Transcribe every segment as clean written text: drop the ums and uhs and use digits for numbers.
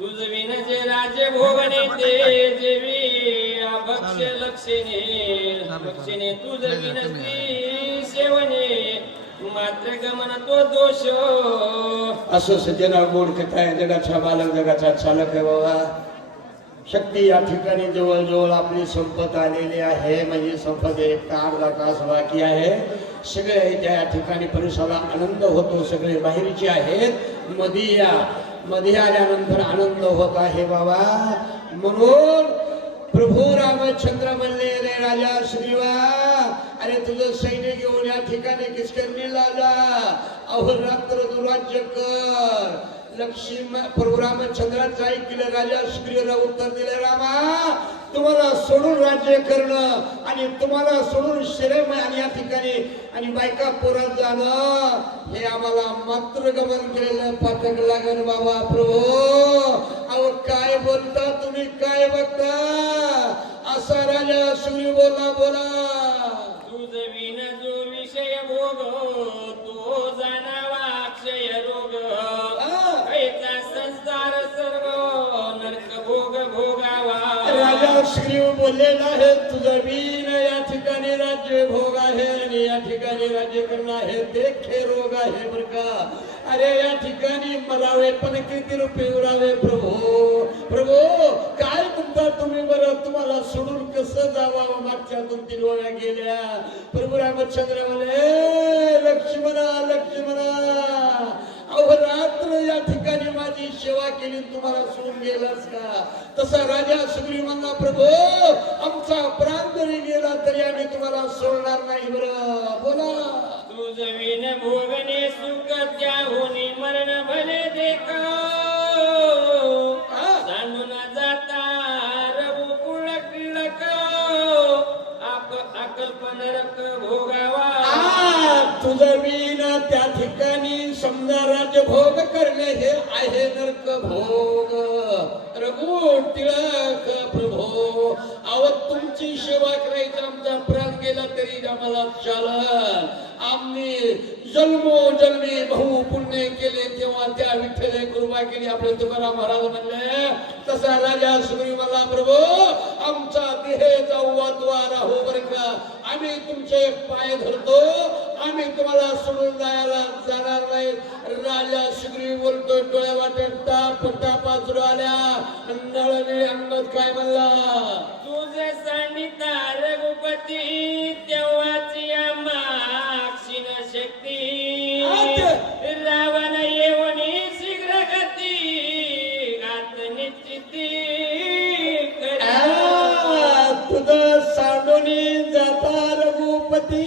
तुझ विनचे राज्य भोगणे ते जेवी भक्ष्य लक्षणे तुझ विनती सेवने मात्र गमन तो दोष. असं सज्जना गोड कथा आहे. जगाचा बालक जगाचा चालक आहे बाबा. शक्ती या ठिकाणी जवळजवळ आपली संपत आलेली आहे. म्हणजे संपत एक अर्धा तास बाकी आहे. सगळे त्या ठिकाणी परिसराला आनंद होतो. सगळे बाहेरचे आहेत. मध्ये आल्यानंतर आनंद होत आहे बाबा. म्हणून प्रभू रामचंद्र म्हणले रे राजा श्रीवा, अरे तुझं सैन्य घेऊन या ठिकाणी किष्किंधेला जा. अहोरात्र दुराज्य कर. लक्ष्मी प्रभू रामचंद्राचं ऐकलं. राजा सुग्रीवाला उत्तर दिले, रामा तुम्हाला सोडून राज्य करणं आणि तुम्हाला सोडून शरीर आणि या ठिकाणी आणि बायका पोरात जाणं हे आम्हाला मात्र गमन केलेलं पाठक लागेल बाबा. प्रभू अहो काय बोलता तुम्ही, काय बघता. असा राजा सुग्रीव बोला. तुझ विन जो विषय भोग तो जाणावा अक्षय रोग. कैचा संसार सर्व नरक भोग भोगावा. राजा श्रीव बोललेला आहे, तुझं वीण या ठिकाणी राज्य भोग आहे आणि या ठिकाणी राज्य करणं आहे ते खे रोग आहे बर का. अरे या ठिकाणी मरावे पण किती रुपये उरावे. प्रभू काय म्हणता तुम्ही बरं. तुम्हाला सोडून कसं जावं. मागच्या 2-3 वेळा गेल्या. प्रभू रामचंद्र म्हणे, लक्ष्मणा अहोरात्र या ठिकाणी माझी सेवा केली, तुम्हाला सोडून गेलास का. तसा राजा सुग्रीव म्हणला, प्रभू आमचा प्राण जरी गेला तरी आम्ही तुम्हाला सोडणार नाही. बरं बोला. तुझ विन भोगणे सुख त्याहुनी मरण भले देखा. सांडून जाता रघुकुळ टिळक. अकल्पन रक भोगावा. तुझं वीण त्या ठिकाणी समजा राज्य भोग करणे हे आहे नरक भोग. रघु टिळक प्रभो अव तुमची सेवा करायची आमचा प्राण गेला तरी आम्हाला चालल. आम्ही जन्मोजन्मी बहु पुण्य केले तेव्हा त्या विठ्ठल कृपा केली. आपले तुकाराम महाराज म्हणले तसा राजा सुग्रीव मला, प्रभू आमचा देह जाऊ द्वार राहू बर का. आम्ही तुमचे पाय धरतो. आम्ही तुम्हाला सोडून जायला जाणार नाही. राजा सुग्रीव बोलतो. डोळ्या वाटत ताप आल्या. नळनी अंगद काय म्हणला, तुझे सांडिता रघुपती तेव्हाची आम्हाक्षीण शक्ती. रावण येऊनी शीघ्र गती घात निश्चिती. तुझं सांडोनी जाता रघुपती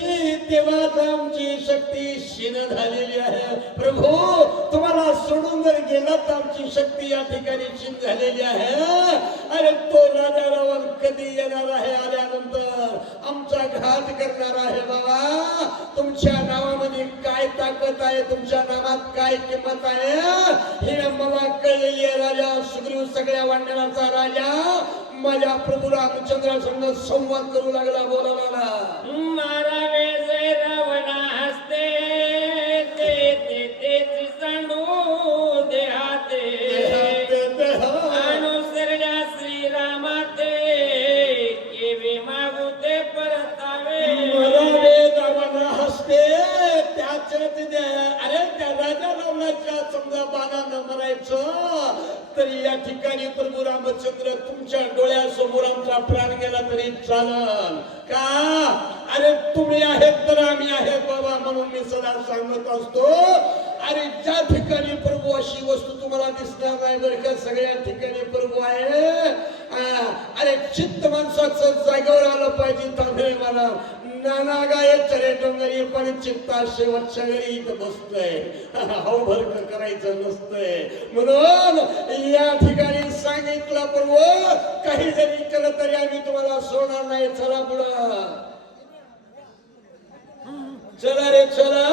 तेव्हाच आमची शक्ती क्षीण झालेली आहे. प्रभू तुम्हाला सोडून जर गेला तर आमची शक्ती या ठिकाणी क्षीण झालेली आहे. अरे तो राजा रावण कधी येणार आहे. आल्यानंतर आमचा घात करणार आहे. बाबा तुमच्या नावामध्ये काय ताकद आहे, तुमच्या नावात काय किंमत आहे हे मला कळलेली आहे. राजा सुग्रीव सगळ्या वानराचा राजा माझ्या प्रभू रामचंद्रासंग संवाद करू लागला. बोला लागला, मारावे जय रावणा हस्ते ते सांडू देहाते. अनुसरण्या श्रीरामाते केवी मागू ते परतावे. मरावे रावणा हस्ते त्याच अरे त्या राजा रावणाच्या समजा बाणानं मरायचं तरी या ठिकाणी प्रभू रामचंद्र तुमच्या डोळ्यासमोर आमचा प्राण गेला तरी चालल का. अरे तुम्ही आहेत तर आम्ही आहेत बाबा. म्हणून मी सदा सांगत असतो, अरे ज्या ठिकाणी प्रभू अशी वस्तू तुम्हाला दिसणार नाही बरं का. सगळ्या ठिकाणी प्रभू आहे. अरे चित्त माणसाचं जागेवर आलं पाहिजे. तांबे मला नाना गाय चरे डोंगरी पण चित्ता शेवटच्या वेळी इथं बसतोय. भरक करायचं नसतंय. म्हणून या ठिकाणी सांगितलं प्रभू काही जरी केलं तरी आम्ही तुम्हाला सोडणार नाही. चला पुढं चला रे चला.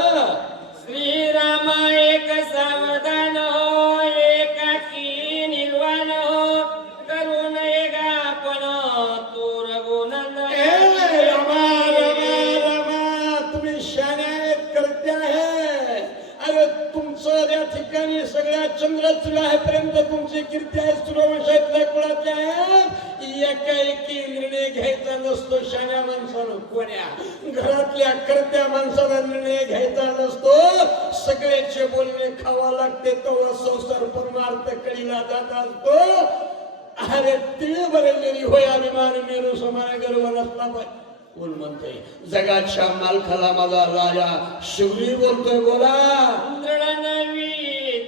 श्रीरामा एक सावधान हो एकाकी निर्वाण हो करून एका पण तू रघुनंदन. रामा तुम्ही शाण्यात करते आहे. अरे तुमचं या ठिकाणी सगळ्या चंद्र चुरापर्यंत तुमचं तुमची कीर्ती आहे सूर्यवंशातल्या कुळातल्या आहेत एकाएकी निर्णय घ्यायचा नसतो शाण्या माणसानं कोण्या घरातल्या करत्या माणसाला निर्णय घ्यायचा नसतो सगळ्याचे बोलणे खावा लागते तेव्हा संसार परमार्थ कळीला जात असतो अरे तिळ बरेलेली होय अभिमान मेरू समान गर्व नसला पाहिजे कोण म्हणतोय जगाच्या मालकाला माझा राजा शिवरी बोलतोय बोला दृढ नवी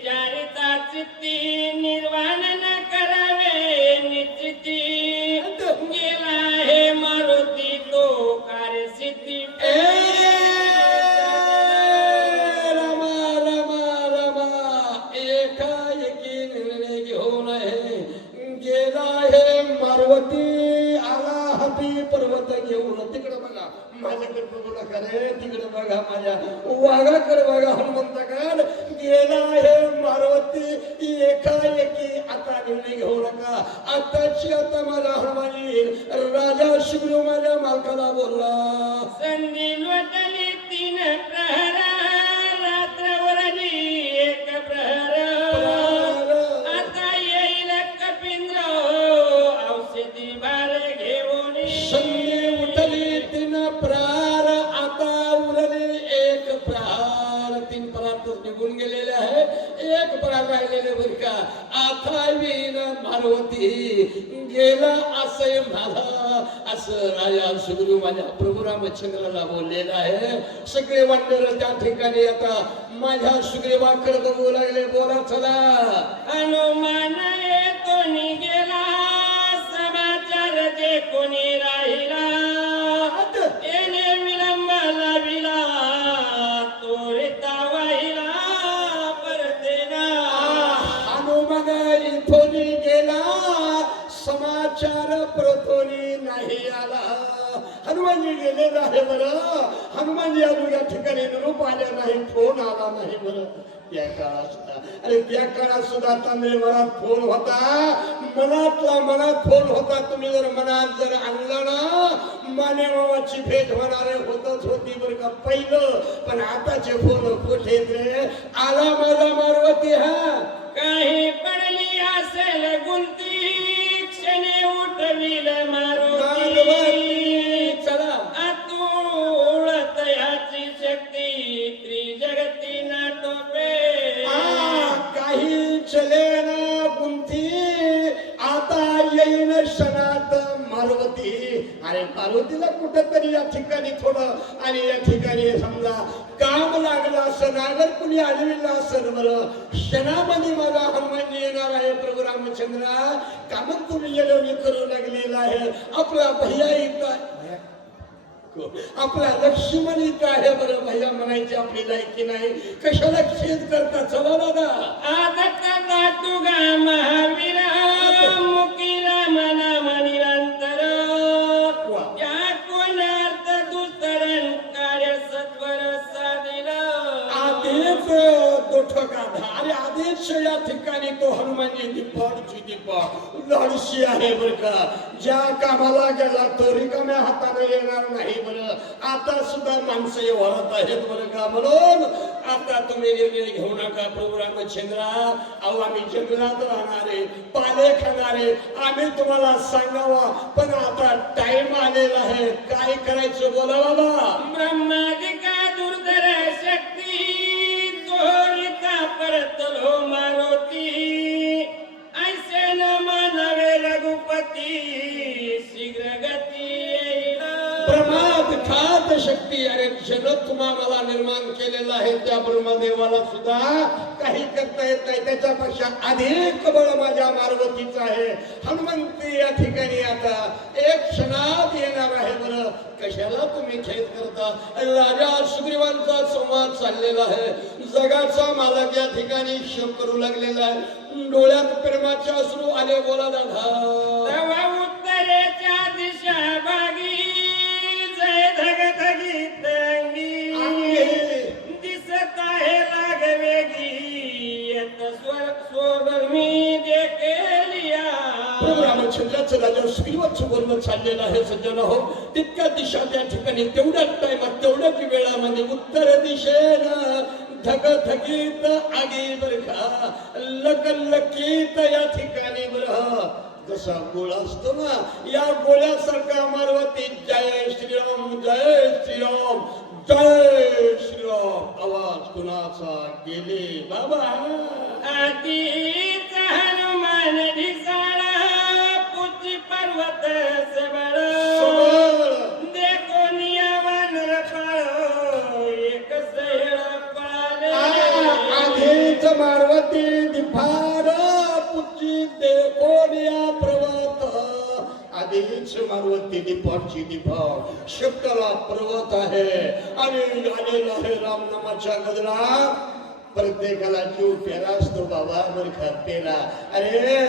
चारिता चित्ती निर्वाण न करावे निश्चिती गेला हे मारुती तो कार्यसिद्धी रामा रामा रामा एकाएकी निर्णय घेऊन गेला हे मारुती आला हाती पर्वत घेऊन तिकडे बघा माझ्याकडे बघू नका रे तिकडे बघा माझ्या वाघाकडे बघा हनुमंताकडे गेला हे मारुती एकाएकी आता निर्णय घेऊ नका आताची आता माझा हनुमान येईल राजा शिवरू माझ्या मालकाला बोलला संधी लोटली 3 प्रहर रात्रवरली 1 प्रहर आता येईल कपिंद्र औषधी बार घेऊन संधी उठली 3 प्रहार आता उरले 1 प्रहार 3 प्रहार तर निघून गेलेले आहे 1 प्रहार राहिलेले बर का आता येईन मारुती गेला असे मला असं राजा सुग्रीव माझ्या प्रभू रामचंद्राला बोललेला आहे सगळे वानर त्या ठिकाणी आता माझ्या सुग्रीवाकडे बघू लागले बोला चला हनुमान येतो गेला समाचार जे कोणी राहिला येणे विलंब लाविला तोरिता वाहिला परतेना हनुमान इथून गेला समाचार प्रतोनी नाही आला हनुमानजी गेलेला आहे बरं हनुमानजी अजून या ठिकाणी निरोप आल्या नाही फोन आला नाही बरं त्या काळात सुद्धा अरे त्या काळात सुद्धा तांबे मनात फोन होता मनात फोन होता तुम्ही जर मनात जर आणलं ना मानेमावाची भेट होणारे होतच होती बरं का पहिलं पण आताचे फोन कुठे रे आला माझा मारुती हा काही पडली असेल गुंती क्षणे उठविल मारुती चला आतुळत याची शक्ती त्रिजगती नाटोपे काही चले ना गुंथी आता येईन क्षणात मारुती अरे पार्वतीला कुठेतरी या ठिकाणी थोडं आणि या ठिकाणी समजा काम लागलं असं नागर कुणी आढळलं असेल बरं क्षणामध्ये माझा हनुमानजी येणार आहे प्रभू रामचंद्रा कामच तुम्ही येणं करू लागलेलं आहे आपला भैया इथं आपला लक्ष्मण इथं आहे बरं भैया म्हणायची आपली लायकी नाही कशाला छेद करता चला दादा आदत नाटुगा महावीर मुकीला मना निरंतर या कोणार्थ दुसरण कार्य सत्वर साधिला आधीच दोठका अरे आधीच या ठिकाणी तो हनुमानजी दिप्पा लढशी आहे बर का ज्या कामाला गेला तो रिकाम्या हाताने येणार नाही बरं आता सुद्धा माणसं वरत आहेत बरं का म्हणून आता तुम्ही निर्णय घेऊ नका प्रभू रामचंद्रा अहो आम्ही जंगलात राहणारे पाले खाणारे आम्ही तुम्हाला सांगावा पण आता टाइम आलेला आहे काय करायचं बोला बाबा ब्रह्मादिका दुर्धर शक्ती तोरिता परतलो मारुती ऐसे न मानवे रघुपती शीघ्र गती येईल प्रमाद खात शक्ती अरे जन तुम्हाला निर्माण केलेला आहे त्या ब्रह्मदेवाला सुद्धा काही करता येत नाही त्याच्यापेक्षा अधिक बळ माझ्या मारुतीचं आहे हनुमंती या ठिकाणी आता 1 क्षणात येणार आहे बरं कशाला तुम्ही खेद करता राजा सुग्रीवांचा संवाद चाललेला आहे जगाचा मालक या ठिकाणी शोक करू लागलेला आहे डोळ्यात प्रेमाचे अश्रू आले बोला दादा तवा उत्तरेच्या दिशा बागी जय धगधगीत अंगी दिसत आहे लागवेगी येत स्वर मी देखेलिया प्रभू रामचंद्राचं राजा सुग्रीवाचं बोलणं चाललेलं आहे सज्जन हो तितक्या दिशा त्या ठिकाणी तेवढ्याच टाइमात तेवढ्याच वेळामध्ये उत्तर दिशेनं धगधगीत आगी बरखा लकलकीत या ठिकाणी बरं जसा गोळा असतो ना या गोळ्यासारखा मारवती जय श्रीराम जय श्रीराम जय श्रीराम आवाज कुणाचा गेले बाबा आधीच हनुमान ढिसाळा पुची पर्वत सबळ देखो नियावन रफाळो एक सैळ पळाले आधीच मारवती दिफार पुची देखोनिया पर्वत आधीच मारवती दिफाची दिफा शक्तला पर्वत आहे आणि आलेला आहे रामनामाच्या गजरात प्रत्येकाला जीव पेला असतो बाबा बरखा पेला अरे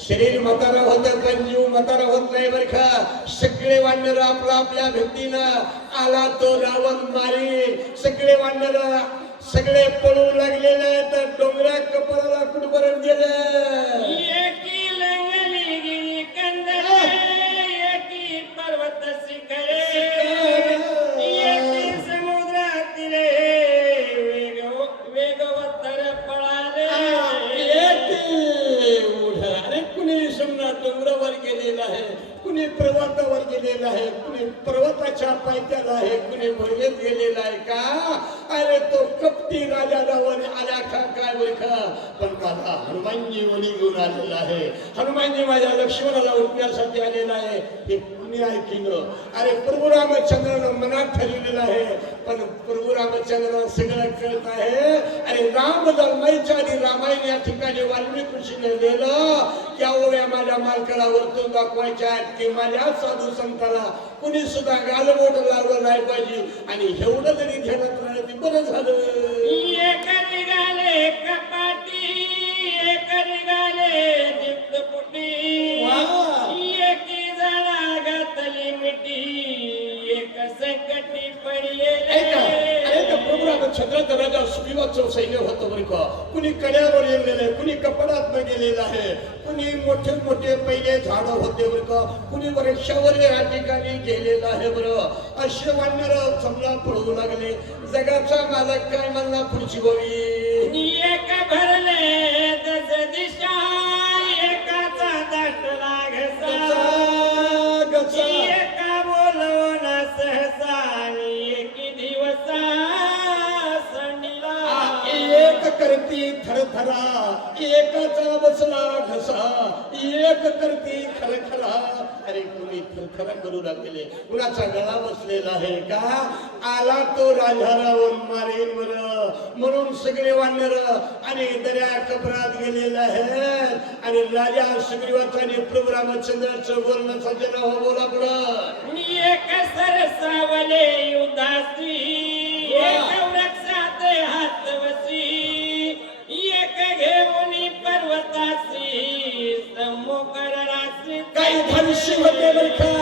शरीर म्हातारा होतं पण जीव म्हातारा होत नाही बर का सगळे वानर आपल्या भीतीनं आला तो रावण मारी सगळे वानर सगळे पळू लागलेले तर डोंगरा कपाळाला कुठपर्यंत गेले एकी लंगली गिरी कंदरे एकी पर्वत शिखरे एकी समुद्रातिरे वेगवत्तर पळाले अरे कुणी समजा डोंगरावर गेलेला आहे कुणी पर्वतावर गेलेला आहे कुणी पर्वताच्या पायथ्याला आहे कुणी भुरगेत गेलेला आहे का अरे तो कपटी राजा रावण आल्या का काय बरखा पण माझा हनुमानजी वली घेऊन आलेला आहे हनुमानजी माझ्या लक्ष्मणाला उठण्यासाठी आलेला आहे हे कुणी ऐकलं अरे प्रभू रामचंद्रानं मनात ठरवलेलं आहे पण प्रभू रामचंद्र सगळं कळत आहे अरे राम जन्मायच्या आधी रामायण या ठिकाणी वाल्मिक ऋषीने लिहिलं त्या ओव्या माझ्या मालकाला वरतून दाखवायच्या की माझ्या साधू संताला कुणी सुद्धा गालबोट लावलं नाही पाहिजे आणि एवढं जरी ध्यानात राहिलं ते बरं झालं एक निघाले कपाटी एक निघाले दिप्तपुटी एकी जळा घातली मिठी एक संकटी पडलेले प्रभू रामचंद्राचा राजा सुग्रीवाचं सैन्य होतं बरं का कुणी कड्यावर गेलेलं कुणी कपडात गेलेलं आहे कुणी मोठे मोठे पहिले झाड होते बरं का कुणी वृक्षावर या ठिकाणी गेलेलं आहे बरं असे वानर समजा पळू लागले जगाचा मालक काय म्हणला पुढची गोवी एक भरले दस दिशा एकाचा दाटला घसा एका बोलवून सहसा एकी दिवसा संडीला एक करती थरथरा एकाचा बसला घसा एक करती खरखरा अरे कुणी थरथरा करू लागलेले कुणाचा गळा बसलेला आहे का आला तो राजा रावण मारेन बर म्हणून सगळे वानर आणि दर्या कपरात गेलेले आहेत आणि राजा सुग्रीवाचा आणि प्रभू रामचंद्राचं बोलणं सज्जन हो बोला पुढं एक सरसावले युद्धासी एक वृक्षात हात वसी एक घेऊन पर्वतासी समुद्रासी काही धनुष्य होते बरं का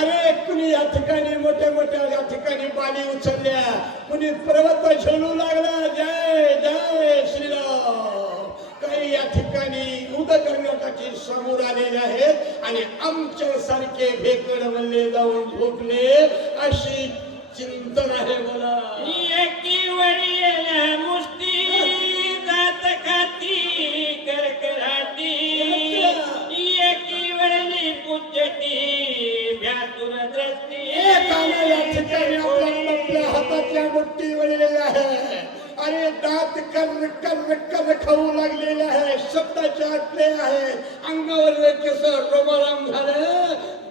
अरे कुणी या ठिकाणी मोठ्या मोठ्या या ठिकाणी पाणी उचलल्या कुणी पर्वत झेलू लागला जय जय श्रीराम काही या ठिकाणी युद्ध करण्यासाठी समोर आलेले आहेत आणि आमच्या सारखे भेकड म्हणले जाऊन झोपले अशी चिंतन आहे मला एकी वळीला मुष्टी दात खाती करकराटी एकी वळली पुच्चटी भ्यातुर दृष्टी एकाला या ठिकाणी आपल्या हातातल्या मुठ्ठी वळलेल्या आहे अरे दात कर कर कर खाऊ लागलेले आहे शब्दाचे आटले आहे अंगावर केस रोमाराम झाले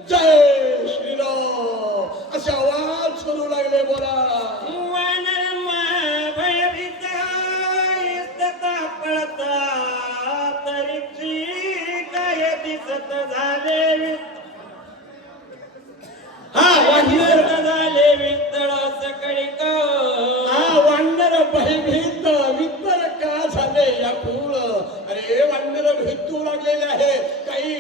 जय श्रीराम असे आवाज करू लागले बोला वानर भयभीत इस्तता पळता तरीची काय दिसत झाले वानर झाले वितळ सकळी वानर भयभीत वित्तर का झाले या फूल अरे वानर भेटू लागलेले आहे काही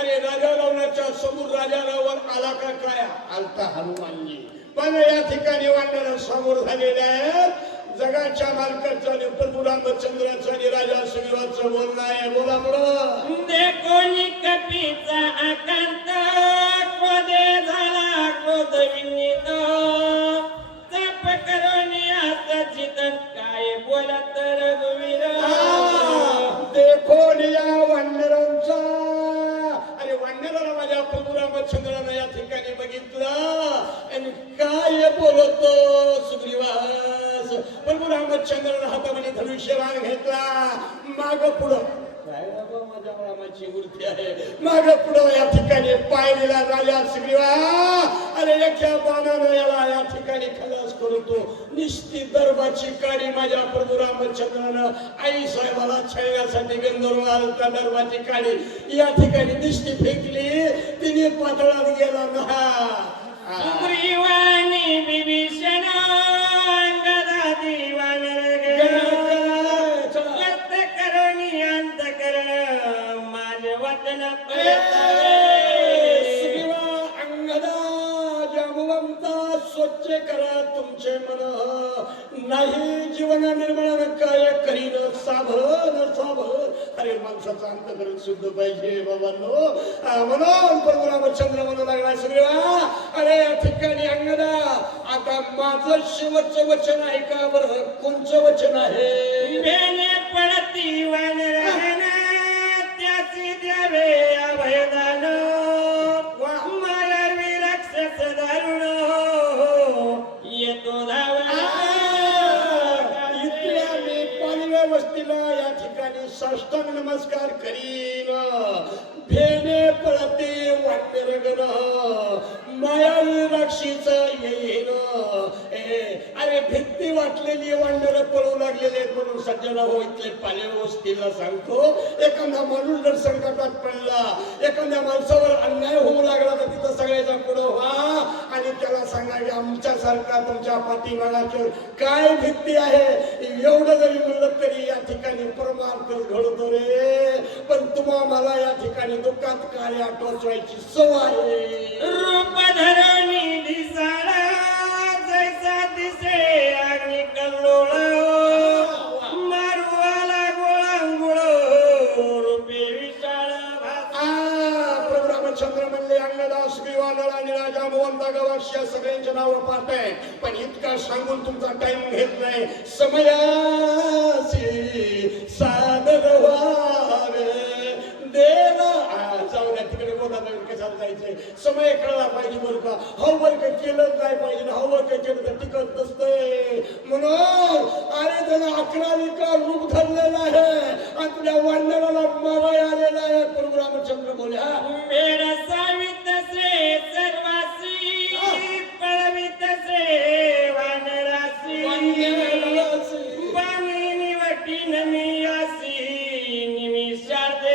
अरे राजा रावणाच्या समोर राजा रावण आला का काय आलता हनुमानजी पण या ठिकाणी वानर समोर झालेले आहेत जगाच्या मालकाचं आणि प्रभू रामचंद्राचं आणि राजा सुग्रीवाचं बोलणं आहे बोला बोला देखोनी कपीचा आकांत क्रोधे झाला क्रोध विनीत तप करोनी आता चितन काय धनुष्यबाण घेतला माग पुढं काय बाबा माझ्या रामाची मूर्ती आहे माग पुढं या ठिकाणी पाय दिला राजा सुग्रीवा अरे एका बाणानं याला या ठिकाणी खलास करतो निश्चित दरबाची काडी माझ्या प्रभू रामचंद्रानं आई साहेबाला छळण्यासाठी गंधर्व आलता दरबाची काडी या ठिकाणी निश्चित फेकली तिने पातळात गेला ना सुग्रीवानी विभीषण गदा दिवान व्यक्त करुणी अंतकरण माझे वचन सुग्रीवा अंगदा जांबवंता स्वच्छ करा तुमचे मन नाही जीवन निर्मळ काय करीन साभन साभन अरे माणसाचं अंतकरण शुद्ध पाहिजे बाबांनो म्हणून प्रभू रामचंद्र म्हणू लागला सुग्रीवा अरे या ठिकाणी अंगदा आता माझं शेवटचं वचन आहे का बरं कोणचं वचन आहे बेने पडती वानराना त्याची द्यावे अभयदान मायावी राक्षस दारुण येतो धावा इथल्या मी पालव्या वस्तीला या ठिकाणी साष्टांग नमस्कार करीन भेने पळते वाटरगण मायावी राक्षीच येईन अरे भित्ती वाटलेली वांडर पळू लागलेले म्हणून सज्जना हो इथले पालव्या वस्तीला सांगतो एखादा माणूस जर संकटात पडला एखाद्या माणसावर अन्याय होऊ लागला तर तिथं सगळ्याचा पुढं व्हा आणि त्याला सांगा की आमच्यासारखा तुमच्या पाठीमागाच्या काय भित्ती आहे एवढं जरी म्हणलं तरी या ठिकाणी परमार्थ घडतो रे पण तुम्हा मला या ठिकाणी दुःखात कार्य आठवायची सवय आहे रूप धरणी दिसाळा जैसा दिसे अग्नि कल्लोळ मारुवाला गोळांगुळ रूपे विशाळ प्रभू रामचंद्र म्हणले अंगदा सुग्रीवा नळा निळा जांबवंता गवाक्षी सगळ्यांचे नाव पाठ आहे पण इतका सांगून तुमचा टाइम घेत नाही समयासी सादर व्हावे देवा जाऊया तिकडे बोला कशाला जायचंय समय कळला पाहिजे बरं का होमवर्क केलंच नाही पाहिजे होमवर्क केलं तर टिकत नसतंय म्हणून अरे त्याला 11 का रूप धरलेला आहे आणि तुझ्या वांडराला मावाय आलेला आहे प्रभू रामचंद्र बोले हा मेरा सावित से सर्वासी पळवित से वानरासी बामिनी वटी नमियासी निमिषार्धे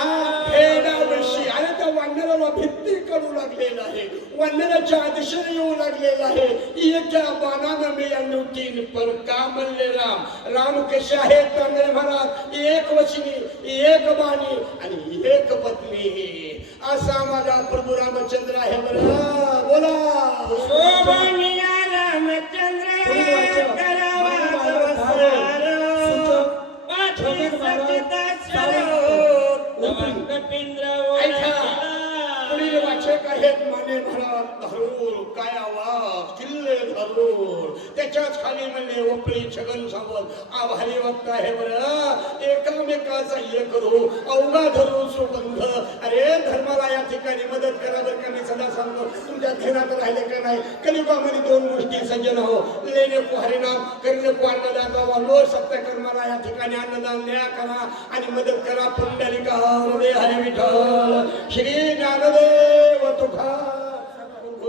अरे त्या वांडराला भित्ती करू लागलेला आहे वानराच्या दिशेने येऊ लागलेला आहे एका बाणानं मी लुटीन पण का म्हणले राम राम कसे आहेत चांगले महाराज एक वचनी एक बाणी आणि एक पत्नी असा माझा प्रभू रामचंद्र आहे बरं बोला शोभनिया रामचंद्र करावा संसार पाठी सचिता कपिंद्र पुढील वाचक आहेत माने महाराज धरूर काय आवाज किल्ले धरूर त्याच्याच खाली म्हणले ओपळी छगन सावंत आभारी वक्त आहे बरं एकामेकाचा हे करू अवघा धरू सुगंध अरे धर्माला या ठिकाणी मदत करा बरं का मी सदा सांगतो तुमच्या ध्यानात राहिले का नाही कलियुगामध्ये 2 गोष्टी सज्जन हो लेणे को हरिनाम करणे को अन्नदान बाबा लो सत्यकर्माला या ठिकाणी अन्नदान द्या करा आणि मदत करा पुंडलिका हरे हरे विठ्ठल श्री ज्ञानदेव तुकाराम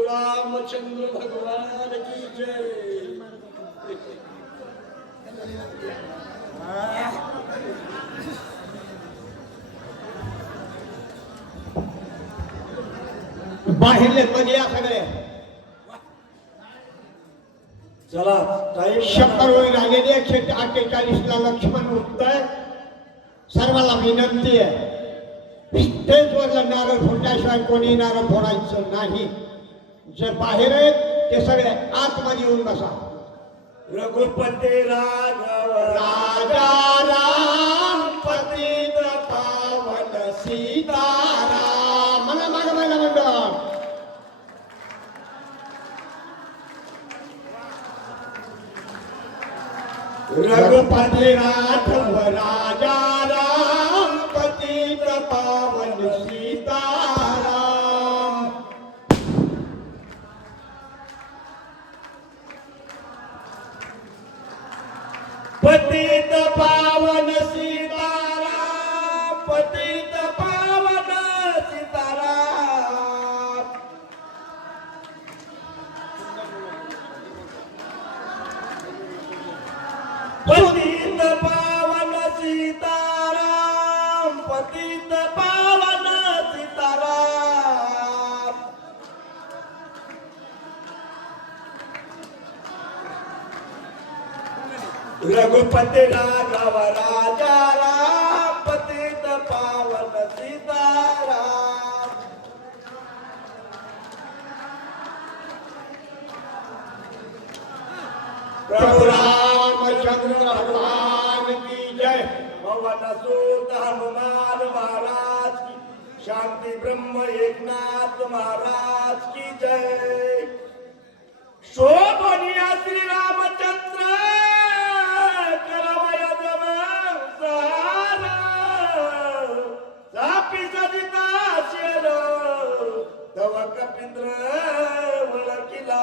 रामचंद्र भगवान की जय बाहेरले मध्ये या सगळे चला शंभर होईल आलेले 148 ला लक्ष्मण उठतंय सर्वांना विनंती आहे तेच वरला नारळ फोडल्याशिवाय कोणी नारळ फोडायचं नाही जे बाहेर आहेत ते सगळे आतमध्ये येऊन बसा रघुपती राघव राजा राम पतित पावन सीताराम मला माग महिला मंडळ रघुपती राघव राजा राम पतित पावन सीताराम पतित पतित पावन सीताराम पतित पावन सीताराम पतित पावन सीताराम रघुपति राघव राजा राम पतित पावन सीताराम प्रभु रामचंद्र भगवान की जय पवन सूत हनुमान महाराज की शांति ब्रह्म एकनाथ महाराज की जय शोभनिया श्री रामचंद्र करवय संसार सापी सदिता शेर तव कपिंद्र वळकिला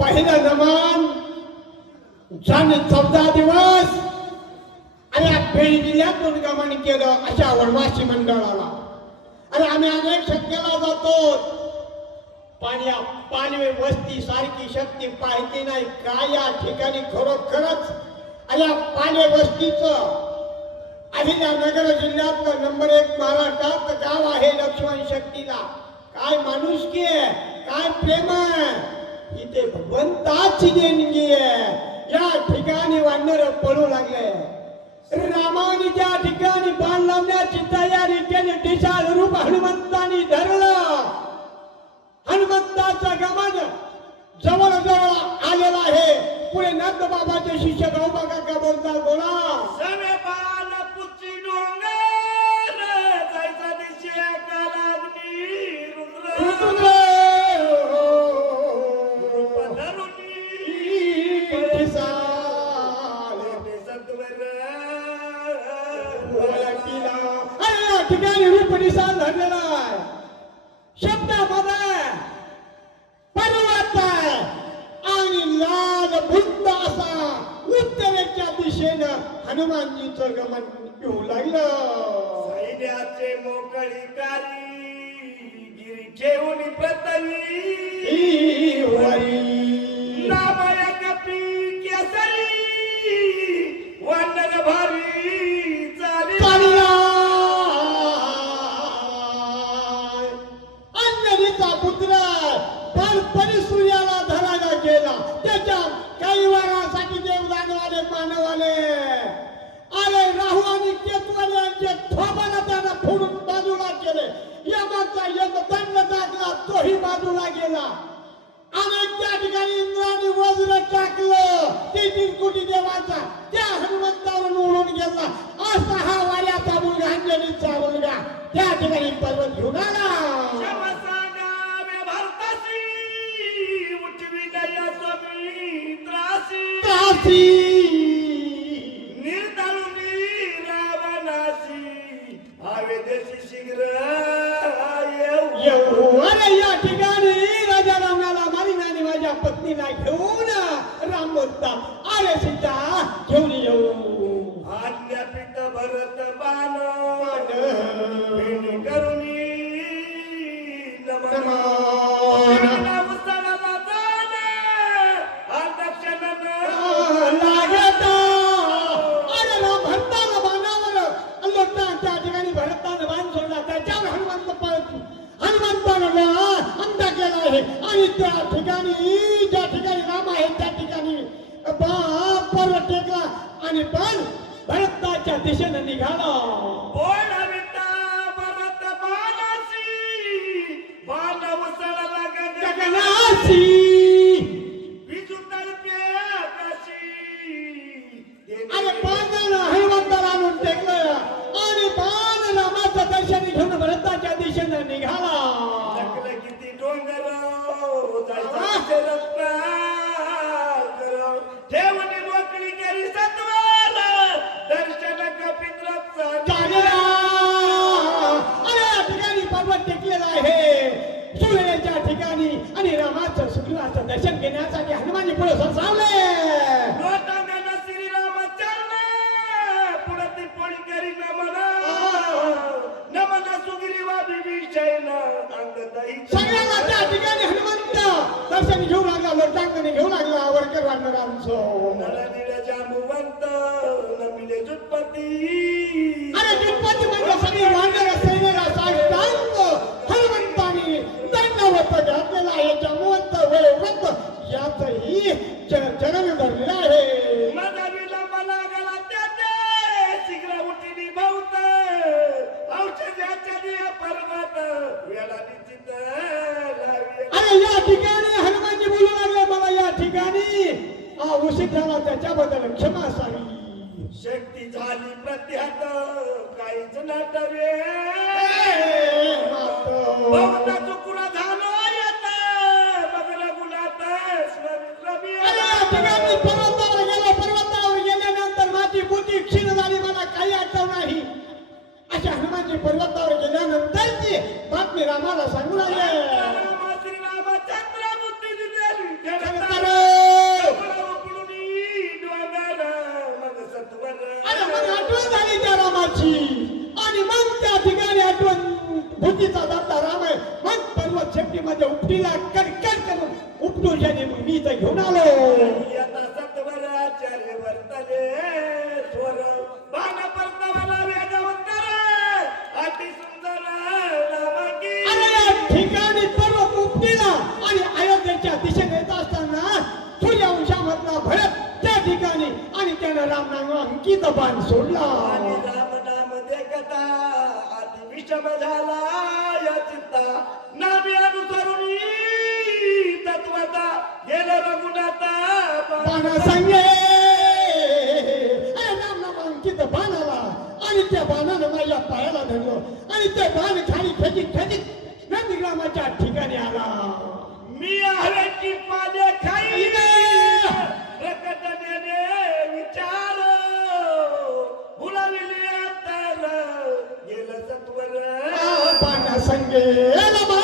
पहिला नमन झाले 14 दिवस आणि पेढी जिल्ह्यातून गमन केलं अशा वनवासी मंडळाला आणि आम्ही अनेक शक्यला जातो पाणवे वस्ती सारखी शक्ती पाहिजे नाही काय या ठिकाणी खरोखरच आणि या पाणवे वस्तीचं अहिल्यानगर जिल्ह्यातलं नंबर 1 महाराष्ट्रात गाव आहे लक्ष्मण शक्तीला काय माणुसकी आहे काय प्रेम आहे इथे भगवंताची देणगी आहे या ठिकाणी वानर पळू लागले रामाने ज्या ठिकाणी बाण लावण्याची तयारी केली ढिसाळ रूप हनुमंतानी धरलं हनुमंताचा गमन जवळ जवळ आलेला आहे पुढे नंदबाबाचे शिष्य गौबा काका बोलतात बोला सवे बाण पुची डोंगर जायचा दिशे कालाग्नी रुद्र रूप धरुणी ठिकाणी रूप निशान धरलेला आहे शब्दामध्ये पर्वत आहे आणि लाल बुद्ध असा उत्तरेच्या दिशेनं हनुमानजीचं गमन येऊ लागलं सैन्याचे मोकळी कारी गिरी ठेवून पृथ्वी नामय कपी केसरी वानर भारी चाली अंजनीचा पुत्र पण सूर्याला धरायला गेला त्याच्या काही वारासाठी देवदानवाले मानवाले अरे राहू आणि केतवाले यांचे थोबाला त्यांना फोडून बाजूला केले यमाचा यम दंड टाकला तोही बाजूला गेला अनेक त्या ठिकाणी इंद्राने वज्र टाकलं 3 कोटी देवाचा त्या हनुमंतावर उडून गेला असा हा वाऱ्याचा मुलगा अंजनीचा मुलगा त्या ठिकाणी पर्वत घेऊन आला निर्दळुनी रावणासी हवे देशी शीघ्र येऊ अरे या ठिकाणी राजा रावणाला मारिनाने माझ्या पत्नीला घेऊन राम बोलता अरे सीता घेऊन येऊ आज्ञापित भरत बाण करुणी नमन त्या ठिकाणी भरतानं बाण सोडला त्याच्यावर हनुमंतानं अंदा केला आहे आणि त्या ठिकाणी ज्या ठिकाणी राम आहे त्या ठिकाणी पर्वत टेकला आणि बाण भरताच्या दिशेनं निघाला भरत बाणासी बाण उसळला गगनासी आणि बाणानं हनुमंताला आणून टेकलं आणि बाण रामाचं दर्शन घेऊन भरताच्या दिशेनं निघाला किती डोंगर जायचा ठेवणी मोकळी करी सत्वाल दर्शन कपिंद्राचा अरे या ठिकाणी पर्वत टेकलेला आहे सूर्याच्या ठिकाणी आणि रामाचं सुग्रीवाचं दर्शन घेण्यासाठी हनुमानजी पुढे सरसावले श्रीरामचंद्र पुढे ती पोळी करी म्हणा दही सगळ्याला त्या ठिकाणी हनुमंत दर्शन घेऊ लागला लोटांगणे घेऊ लागला वरकर वानरांचं नळनीळ जांबुवंत नमिले जुटपती अरे गणपती म्हणजे सगळी वानर सैन्याला साष्टांग हनुमंतानी दंडवत घातलेला आहे जांबुवंत वयोवृद्ध याचही जन्म धरलेला आहे मदावीला मला गला त्याते शीघ्र उठीनी भाऊत औषधाच्या दिया पर्वत वेळा निश्चित लावी अरे या ठिकाणी हनुमानजी बोलू लागले मला या ठिकाणी उशीर झाला त्याच्याबद्दल क्षमा असावी शक्ती झाली प्रत्यात काहीच नटवे बहुता चुकुरा झालो येत मगर गुलात स्वरमी अरे या ठिकाणी पर्वतावर गेल्यानंतर माझी बुद्धी क्षीण झाली मला काही आठवण नाही अशा हनुमानजी पर्वतावर गेल्यानंतरची बातमी रामाला सांगू लागले राम श्रीरामचंद्र बुद्धी दिलेली जगतार उकडुनी डोंगर मग सत्वर अरे मग आठवण झाली त्या रामाची आणि मग त्या ठिकाणी आठवण बुद्धीचा दाता राम आहे मग पर्वत शेपटीमध्ये उपटीला कडकड करून उपटून त्याने मग मी इथं घेऊन आलो आता सत्वर आचार्य वर्तले स्वर बाण परतवला वेदवंतर अति सुंदर नामकी अरे या ठिकाणी पर्वत उपटीला आणि अयोध्येच्या दिशेने येत असताना सूर्यवंशामधला भरत त्या ठिकाणी आणि त्यानं राम नाम अंकित बाण सोडला आणि राम नाम देखता अति विषम झाला या चित्ता नामी अनुसरुनी तत्वता गेले रघुनाथा बाणा सांगे अरे राम नाम अंकित बाण आला आणि त्या बाणानं माझ्या पायाला धरलं आणि ते बाण खाली खेचित नंदीग्रामाच्या ठिकाणी आला मी हवेची पाने खाई प्रकट देणे विचार भुलाविले अंतर गेलं सत्वर बाणा संगे रामा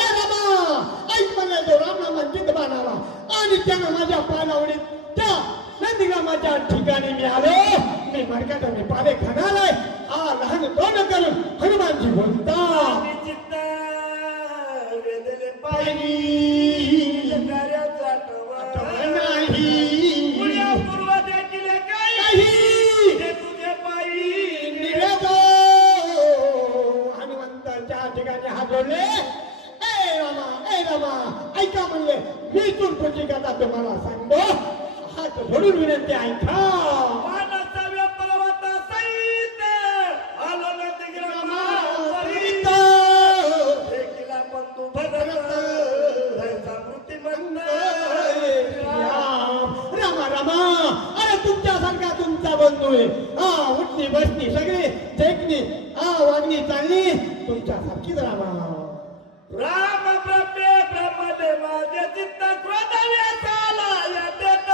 ऐक म्हणे तो राम नाम अंकित बाण आला आणि त्यानं माझ्या पायावडीत त्या नंदीग्रामाच्या ठिकाणी मी आलो मी मरकाटाने पाले खाणाराय लहान तोंड करून हनुमानजी बोलता चित्त वेदले पायी पायी कार्याचा नाही पुण्या पूर्व देखील काही काही हे तुझे पायी निवेदो हनुमंताच्या ठिकाणी हात जोडले ए रामा ऐका म्हणले मी तुमची कथा तुम्हाला सांगतो हात जोडून विनंती ऐका मानसाव्य पर्वता सहित आलो नंदीग्रामा सहित देखीला बंधू भरत धैर्याचा मृत्यूमंत रामा अरे तुमच्यासारखा तुमचा बंधू आहे उठणी बसणी सगळी देखणी वागणी चालणी तुमच्यासारखीच रामा राम ब्रह्मे ब्रह्मदे माझे चित्त क्रोध व्यसाला येतेत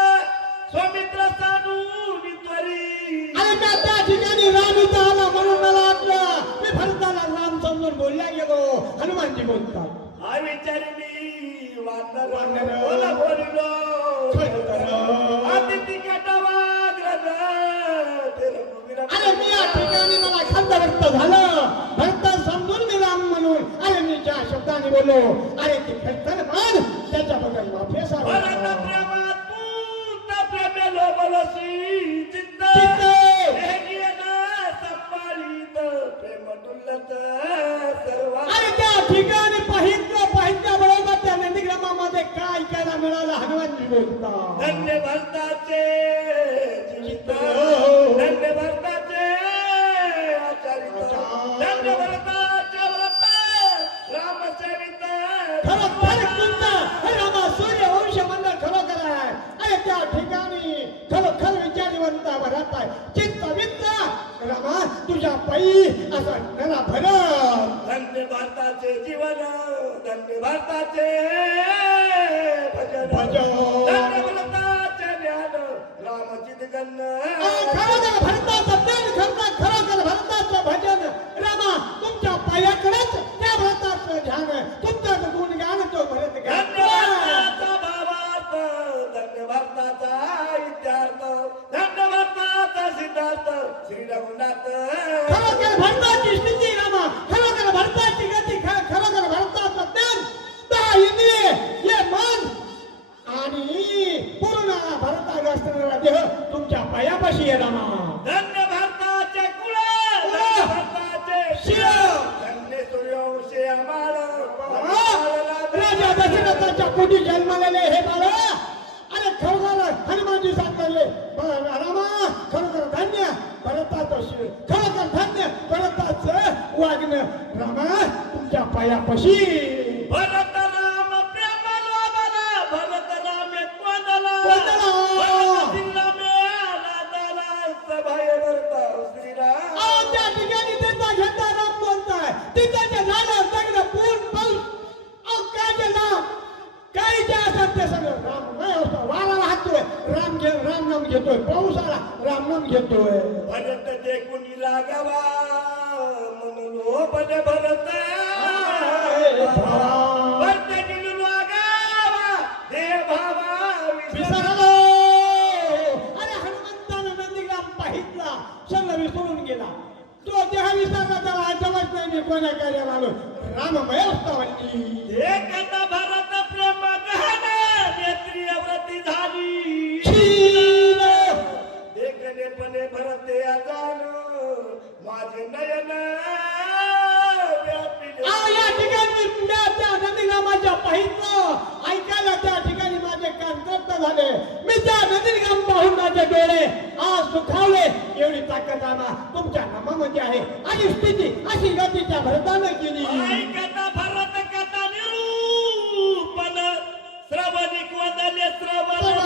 स्वमित्र सानूनी त्वरी अरे का त्या ठिकाणी राम इथं आला म्हणून मला वाटलं मी भरताला राम समजून बोलल्या गेलो हनुमानजी बोलतात हा विचारी मी वानर वानर. बोला बोलिलो खरं. अतिथी कटवाग्रद अरे मी या ठिकाणी मला खंत व्यक्त झालं भरता समजून मी राम म्हणून अरे मी ज्या शब्दाने बोललो अरे ती खंतन मान त्याच्याबद्दल माफी भरत सांगा प्रेमात पूर्ण प्रेमे लोबलसी चित्त चित्त. संभाळीत प्रेम डुल्लत सर्व अरे त्या ठिकाणी पाहित्या बरोबर त्या नंदीग्रामामध्ये काय ऐकायला मिळालं हनुमानजी बोलतात धन्य भरताचे जीवित धन्य भरताचे आचारित धन्य भरताचे व्रत रामचरित खरोखर तुमचा रामा सूर्यवंश मंडळ खरोखर आहे अरे त्या ठिकाणी खरोखर विचारवंत भरत आहे चित्तवित्त रामा तुझ्या पायी असा नरा भरत धन्य भारताचे जीवन धन्य भारताचे भजन भजन. धन्य भारताचे ज्ञान रामचित गन्न खरोखर भरताचं ज्ञान खरोखर भरताचं भजन रामा तुमच्या पायाकडेच त्या भरताचं ध्यान तुमचं गुणगान तो भरत धन्य गातो. भारताचा भावार्थ धन्य भारताचा इत्यार्थ धन्य भारताचा सिद्धार्थ श्री रघुनाथ खरोखर भरताची स्थिती रामा खरोखर भरताची गती खरोखर भरताचं ज्ञान भरताच्या पोटी जन्मलेले हे बाळ अरे खरोखर हनुमानजी सांगले रामा खरोखर धन्य भरताचं खरोखर धन्य भरताचं वागणं रामा तुमच्या पायापाशी भरत राम प्रेम लोभला भरत राम कोदला कोदला. भरत सिंगामे आला दाला सभाय भरता श्रीराम त्या ठिकाणी त्यांचा झेंडा राम बोलताय तिथं झालं सगळं पूर्ण पाऊस काय नाव काही जे असत ते सगळं राम नाही होतं वाराला हातोय राम नाम घेतोय पाऊस आला राम नाम घेतोय भरत देखून लागावा म्हणून हो पद भरत भरत दिलू लागावा दे भावा विसरलो अरे हनुमंतानं नंदीग्राम पाहितला सगळं विसरून गेला तो देह विसरला त्याला आठवत नाही कोणा कार्याला आलो राममय असतावली एकता भरत प्रेम गहन नेत्री व्रती झाली देखणे पणे भरते अजान माझे नयन व्यापिले या ठिकाणी त्या नंदीग्रामाच्या पाहितलं ऐकायला त्या ठिकाणी माझे कान तृप्त झाले मी त्या नंदीग्राम पाहून माझे डोळे आज सुखावले एवढी ताकद आम्हा तुमच्या नामामध्ये आहे आणि स्थिती अशी गतीच्या भरतानं केली ऐकता भरत कथा निरूपण श्रवणिक वदले श्रवण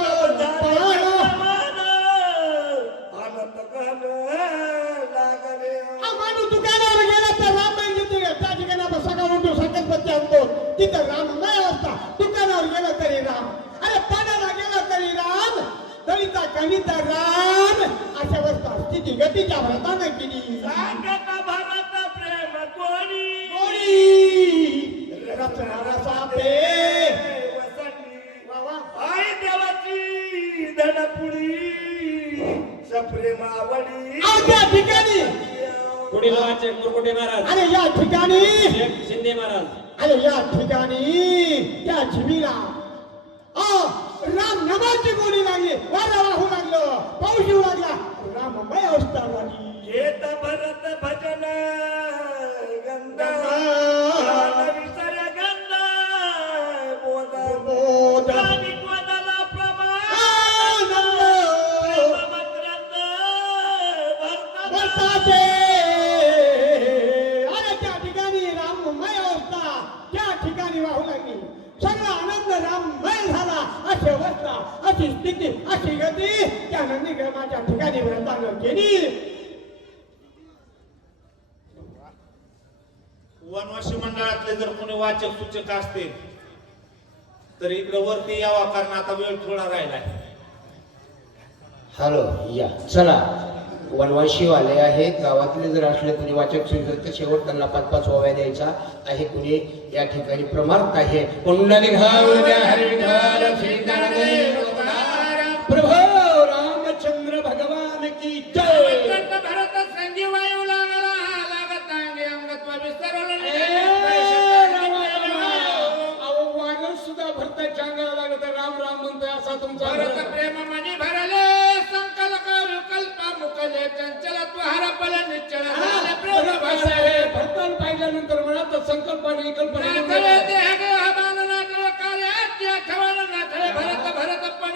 आनंद गहन लागले माणूस दुकानावर गेला तर राम मागितले त्या ठिकाणी आपण सकाळ उठून संकल्पत्ती आणतो तिथं राम नाही असता दुकानावर गेला तरी राम अरे पाण्याला गेला तरी राम दलिता कविता राम अशा अवस्था स्थिती गतीच्या भरतानं केली सांगता भरत प्रेम कोणी गोडी रचना रसाते वसंती वा वा आई देवाची धडपुडी सप्रेमावडी त्या ठिकाणी पुढील वाचक मुरकुटे महाराज अरे या ठिकाणी शिंदे महाराज अरे या ठिकाणी त्या झिमीला राम नामाची गोडी लागली वारा वाहू लागलं पाऊस येऊ लागला राममय अवस्था झाली घेत भरत भजन गंध विसर गंध बोध बोध. गानिक वदला प्रमाण आनंद. प्रेम मकरंद भरत वर्षाचे. अरे त्या ठिकाणी राममय अवस्था त्या ठिकाणी वाहू लागली सगळा आनंद राममय झाला अशी अवस्था अशी स्थिती अशी गती त्या नंदीग्रामाच्या ठिकाणी व्रतानं केली वनवासी मंडळातले जर कोणी वाचक सूचक असतील तर इकडे वरती यावा कारण आता वेळ थोडा राहिलाय हॅलो या चला वनवासीवाले आहेत गावातले जर असले कोणी वाचक सुचक तर शेवट त्यांना 5-5 ओव्या द्यायचा आहे कुणी या ठिकाणी प्रमाण आहे कुंडली प्रभो रामचंद्र भगवान की जय भरत संजीवायू लागला लागत अंगे अंगत्व वानर सुद्धा भरताच्या अंगाला लागत राम राम म्हणतोय असा तुमचा भरत प्रेम मनी भरले संकल करू कल्प मुकले चंचल हरपल निश्चल झाले प्रेम भाषे भरतान पाहिल्यानंतर म्हणत संकल्पाने कल्पना नाथळे देह हमान नाथळे कार्याच्या ठवण नाथळे भरत भरत पण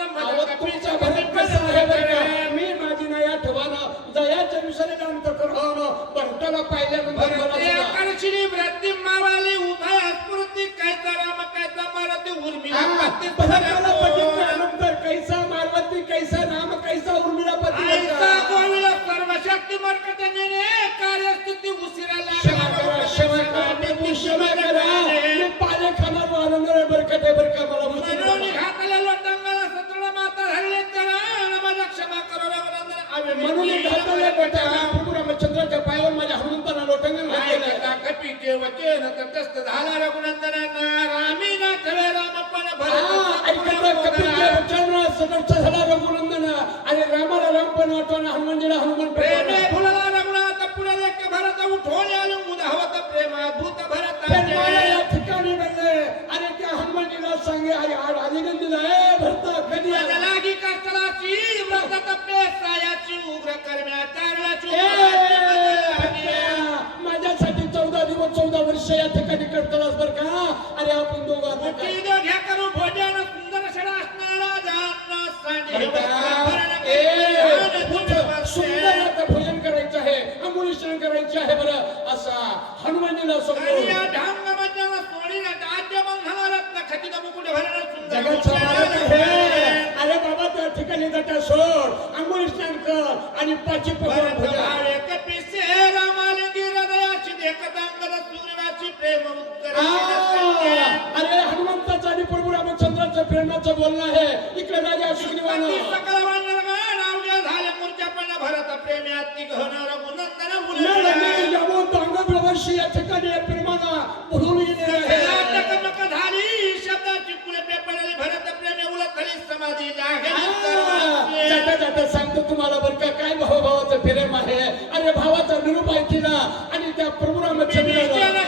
तुमचा भरत कसा आहे बरं का? मी माझी ना या ठिकाणा जयाच्या विसर्ग अंत करून भरताला पाहिल्यानंतर मला सुद्धा करशिनी वृत्ती मावाली उभय स्फूर्ती कैसा राम कैसा मारुती उर्मिला पती भरताला बघितल्यानंतर कैसा मारवती कैसा राम कैसा उर्मिला पती ऐसा गोविल सर्वशक्ती मर्कटने कार्यस्थिती उशिराला क्षमा करा प्रभू क्षमा करा मी पाले खाणार आनंद बरकटे बरका मला म्हणून मुझे घातल्या लोटांगाला सतळ माता हरले त्याला माझा क्षमा करो रघुनंदन म्हणून घातले बेटा प्रभू रामचंद्राच्या पायावर माझ्या हनुमंताला लोटंगण घातलेलं कपीचे वचन तटस्थ झाला रघुनंदनांना रामी ना ठेवे रामपण भरत कपिलच्या वचन सदर्थ झाला रघुनंदन आणि रामाला रामपण आठवण हनुमंतीला हनुमान प्रेमे फुलला रघुनाथ पुढे एक भरत उठवले अलंबुद हवत प्रेम अद्भुत भरत या ठिकाणी बनले आणि त्या हनुमानजीला सांगे अरे आदिनंदीला ए भरता कधी आला लागी कष्टाची व्रत तपे सायाची उग्र कर्म्या चारल्याची माझ्यासाठी 14 दिवस 14 वर्ष या ठिकाणी करतलास बर का अरे आपण दोघं घ्या करू आणि या ढांगमध्ये सोडीला राज्य बंधना रत्न खचित मुकुट भरण सुंदर जगाचा मालक आहे. अरे बाबा त्या ठिकाणी जाता सोड अंघोळ स्नान कर आणि पाची पकड भुजा. अरे हनुमंताचं आणि प्रभू रामचंद्राचं प्रेमाचं बोलणं आहे. इकडे राजा सुग्रीवानं अंगप्रवाशी या ठिकाणी या प्रेमाला भरून गेलेलं आहे. जाता जाता सांगतो तुम्हाला बरं का काय भावाचं प्रेम आहे. अरे भावाचा निरूप ऐकला आणि त्या प्रभू रामचंद्राला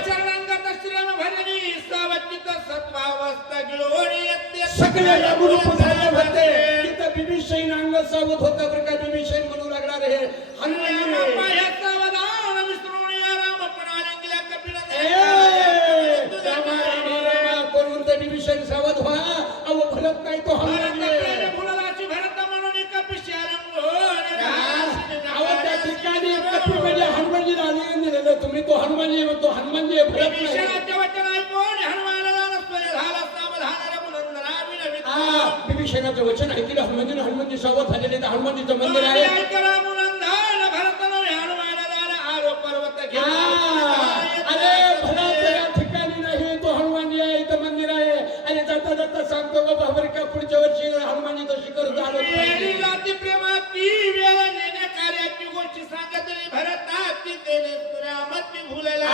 सगळे रामरूप झाले होते. तिथं बिभीषण अंग सावध होता बरं का. बिभीषण म्हणू लागला रे करून ते बिभीषण सावध व्हा. अहो भरत नाही तो हनुमान त्या ठिकाणी कपीमध्ये हनुमानजीला आलिंगन दिलेलं. तुम्ही तो हनुमानजी म्हणतो. हनुमानजी भरत बिभीषणाचं वचन ऐकलं हनुमानजीनं. हनुमानजी सावध झालेले. हनुमानजीचं मंदिर आहे. अरे भरत या ठिकाणी नाही तो हनुमानजी आहे. इथं मंदिर आहे. आणि जाता जाता सांगतो बाबा बरं का पुढच्या वर्षी हनुमानजीचं शिखर झालं प्रेमाची वेळ नेण्या कार्याची गोष्टी सांगितली भरताची भुलेला.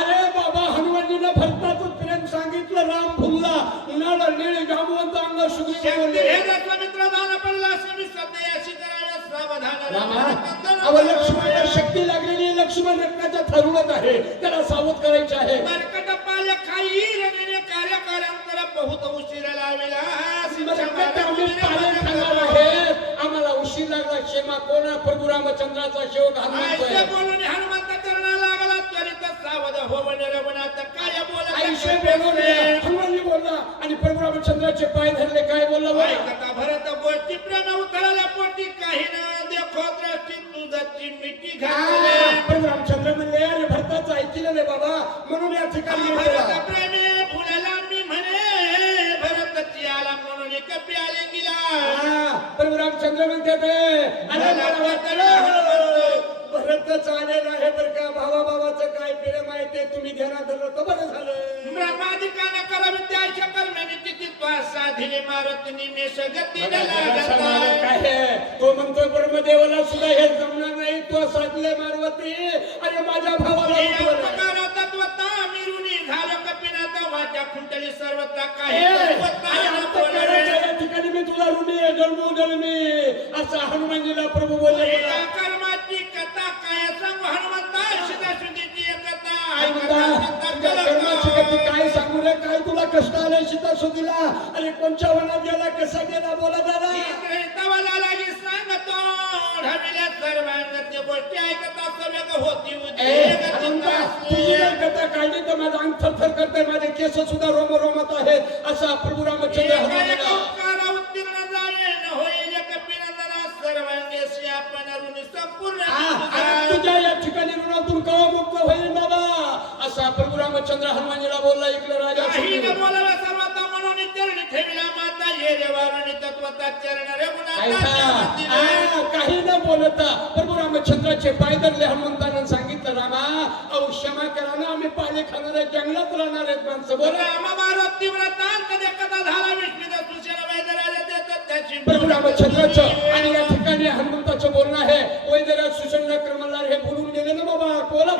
अरे बाबा हनुमानजीला भरताचं प्रेम सांगितलं. राम भुलला. उन्हाळा निळ जांबवंत अंग सुग्रीव मित्र दान पडला मी सध्याशी अहो लक्ष्मणाला शक्ती लागलेली. लक्ष्मण रत्नाच्या ठरवत आहे. त्याला सावध करायचे आहे. बहुत उशीर लावला आम्हाला उशीर लागला. क्षेमा कोणा प्रभू रामचंद्राचा सेवक हनुमंत बोलून हनुमंत करणं लागला. त्वरित सावध होऊन रघुनाथ काय हनुमानजी बोलला आणि प्रभू रामचंद्राचे पाय धरले. काय बोलला कथा भरत गोष्टी प्रेम उतरल्या पोटी काही न देखो दृष्टी तुझची मिठी घातली. प्रभू रामचंद्र म्हणले अरे भरताचं ऐकलं रे बाबा म्हणून या ठिकाणी प्रेमे फुलाला मी म्हणे भरतची आला म्हणून कपी आले गेला. प्रभू रामचंद्र म्हणतात भरतच आलेला आहे बरं का. भावा भावाचं काय प्रेम आहे ते तुम्ही ध्यानात धरलं तर बरं झालं. ब्रह्मादिकाने करावे त्याच्या कर्माने तिथे साधिले मारुती निमेष गतीला काय तो म्हणतोय ब्रह्मदेवाला सुद्धा हे जमणार नाही. तो साधले मारुती आणि माझ्या भावाला तत्वता मिरुनी झालं कपिनाथ वाचा खुंटली सर्वता काही या ठिकाणी मी तुला ऋणी आहे जन्मोजन्मी असं हनुमानजीला प्रभू बोलले. कर्माची कथा काय सांगू हनुमंता सीतासुदीची कथा कर्माची कथा काय सांगू रे. काय तुला कष्ट आले सीतासुदीला. आणि कोणच्या वनात गेला कसा गेला बोला जरा. लागी सांगतो ढाबिल्या सर्वांगत्य गोष्टी ऐकता सगळं होती तुझी जर कथा काढली तर माझा अंग थरथर करते. माझे केस सुद्धा रोम रोमत आहेत असा प्रभू रामचंद्र उत्तीर्ण जाईन होईल कपिनंदना सर्वांगेशी आपण ऋणी संपूर्ण तुझ्या या ठिकाणी ऋणातून कवा मुक्त होईल बाबा असा प्रभू रामचंद्र हनुमानजीला बोलला. इकडे राजा बोलायला सर्वात म्हणून चरणी ठेविला माता ये रे वारुणी तत्वता चरण काही न बोलता प्रभू रामचंद्राचे पाय धरले. हनुमंतानं सांगितलं रामा अहो क्षमा करा ना. आम्ही पाले खाणार आहे. जंगलात राहणार आहेत माणसं. बरं प्रभू रामचंद्राचं आणि या ठिकाणी हनुमंताचं बोलणं आहे. वैद्यराज सुषंग क्रमलार हे बोलून गेले ना बाबा. कोला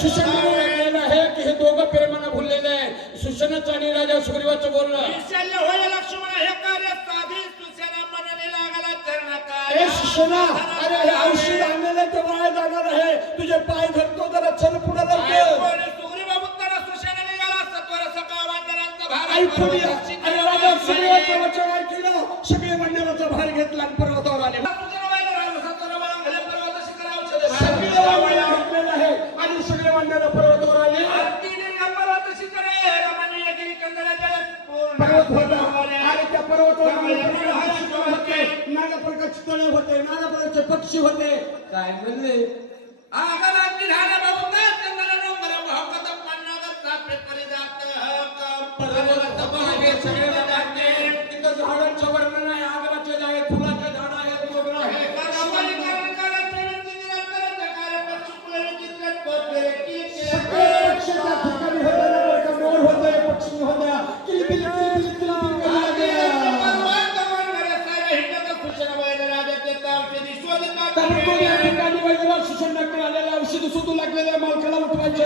सुषंग लागलेलं आहे की हे दोघं प्रेमानं भुललेले आहे. सुषणाचं आणि राजा सुग्रीवाचं बोलणं. अरे हे औषध आणलेलं ते वाया जाणार आहे. तुझे पाय धरतो जरा चल पुढे अरे राजा सुग्रीवाचं वचन ऐकलं. सगळे मंदिराचा भार घेतला आणि पर्वतावर आले. आणि सगळे मंदिर पर्वतावर आले. पर्वत होता आणि त्या पर्वतावर नाना प्रकारचे तळे होते, नाना प्रकारचे पक्षी होते. काय म्हणले आगराची झाडे बहुता चंद्र डोंगर भावकत पन्नागत सापे परिजात पर्वत पहाटे सगळे जाते. तिथं झाडांचं वर्णन आहे, आगराचे झाड आहेत, फुलाचे झाड आहेत, मोगरा आहे. सगळे पक्षी त्या ठिकाणी होते ना बरं का. मोर होते, पक्षी होत्या, किलबिल किलबिल किलबिल करू लागल्या. कारण तो या ठिकाणी वैद्यराज शिक्षण डॉक्टर आलेला औषध शोधू लागलेल्या मालकाला उठवायचे.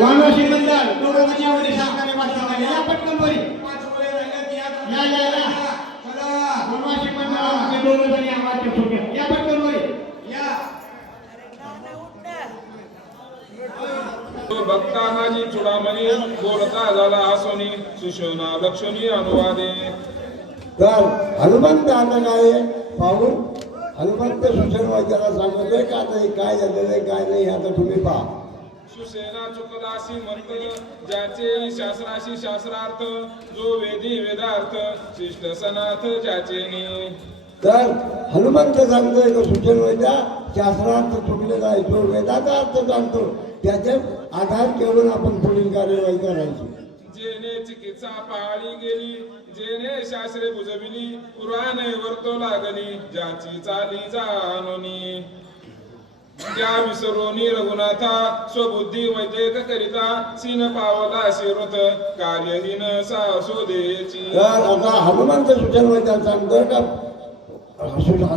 वनवासी मंडळ दोघांच्या मध्ये सहकार्य वाचवले. या पटकन बरी या या या वनवासी मंडळ दोघांनी आवाज छोटे या पटकन बरी या. भक्ता माझी चुडामणी बोलता झाला हसोनी सुशोना लक्षणी अनुवादे. तर हनुमंत आता काय पाहून हनुमंत सुशेन वैद्याला सांगतोय का आता हे काय झालेलं आहे काय नाही आता तुम्ही पहा. सुसेना चुकदासी मंत्र ज्याचे शास्त्राशी शास्त्रार्थ जो वेदी वेदार्थ शिष्ट सनाथ ज्याचे. तर हनुमंत सांगतोय का सुशेन वैद्या शास्त्रार्थ चुकलेला आहे, जो वेदाचा अर्थ जाणतो त्याचे आधार घेऊन आपण पुढील कार्यवाही करायची. जेने चिकित्सा पाळली गेली जेने शास्त्रे बुजविली पुराणे वर्तो लागली ज्याची चाली जाणोनी. त्या विसरोनी रघुनाथा स्वबुद्धी वैद्यक करिता सीन पावला शिरत कार्यहीन सासुदेची. तर आता हनुमंत सुशेन वैद्या सांगतोय का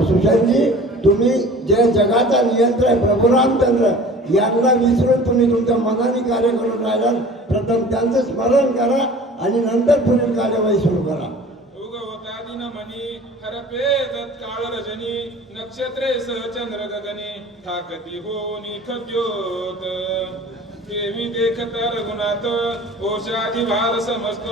सुशेनजी तुम्ही जे जगाचा नियंत्रण आहे प्रभू रामचंद्र यांना विसरून तुम्ही तुमच्या मनाने कार्य करून राहिला. प्रथम त्यांचं स्मरण करा आणि नंतर पुढील कार्यवाही सुरू करा. उगवता दिन मनी हरपे तत्काळ रजनी नक्षत्रे सह चंद्र गगनी ठाकती होनी खद्योत. देवी देखत रघुनाथ ओषाधी भार समस्त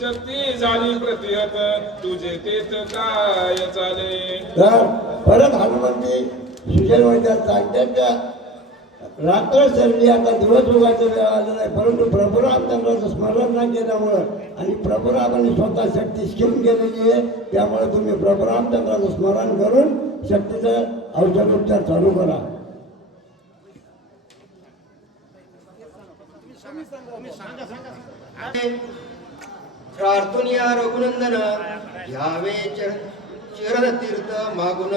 शक्ती झाली प्रतिहत तुझे तेथ काय चाले. तर परत हनुमंती सुशेन वैद्य सांगते का रात्र सरली आता दिवस उगायचा वेळ आलेला आहे, परंतु प्रभू रामचंद्राचं स्मरण न केल्यामुळं आणि प्रभू रामाने स्वतः शक्ती स्कीम केलेली आहे त्यामुळे तुम्ही प्रभू रामचंद्राचं स्मरण करून शक्तीचं औषधोपचार चालू करा. प्रार्थून या रघुनंदन घ्यावे चरण तीर्थ मागून.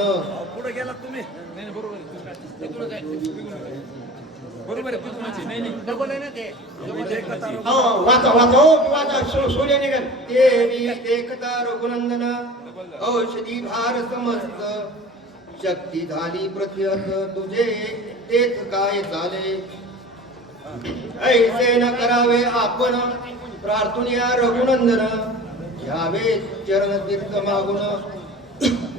वाचा वाचा वाचा सूर्य निघन देवी देखता रघुनंदन औषधी भार समस्त शक्ती झाली प्रत्यत तुझे तेच काय झाले ऐसे न करावे आपण प्रार्थुनिया रघुनंदन घ्यावे चरण तीर्थ मागून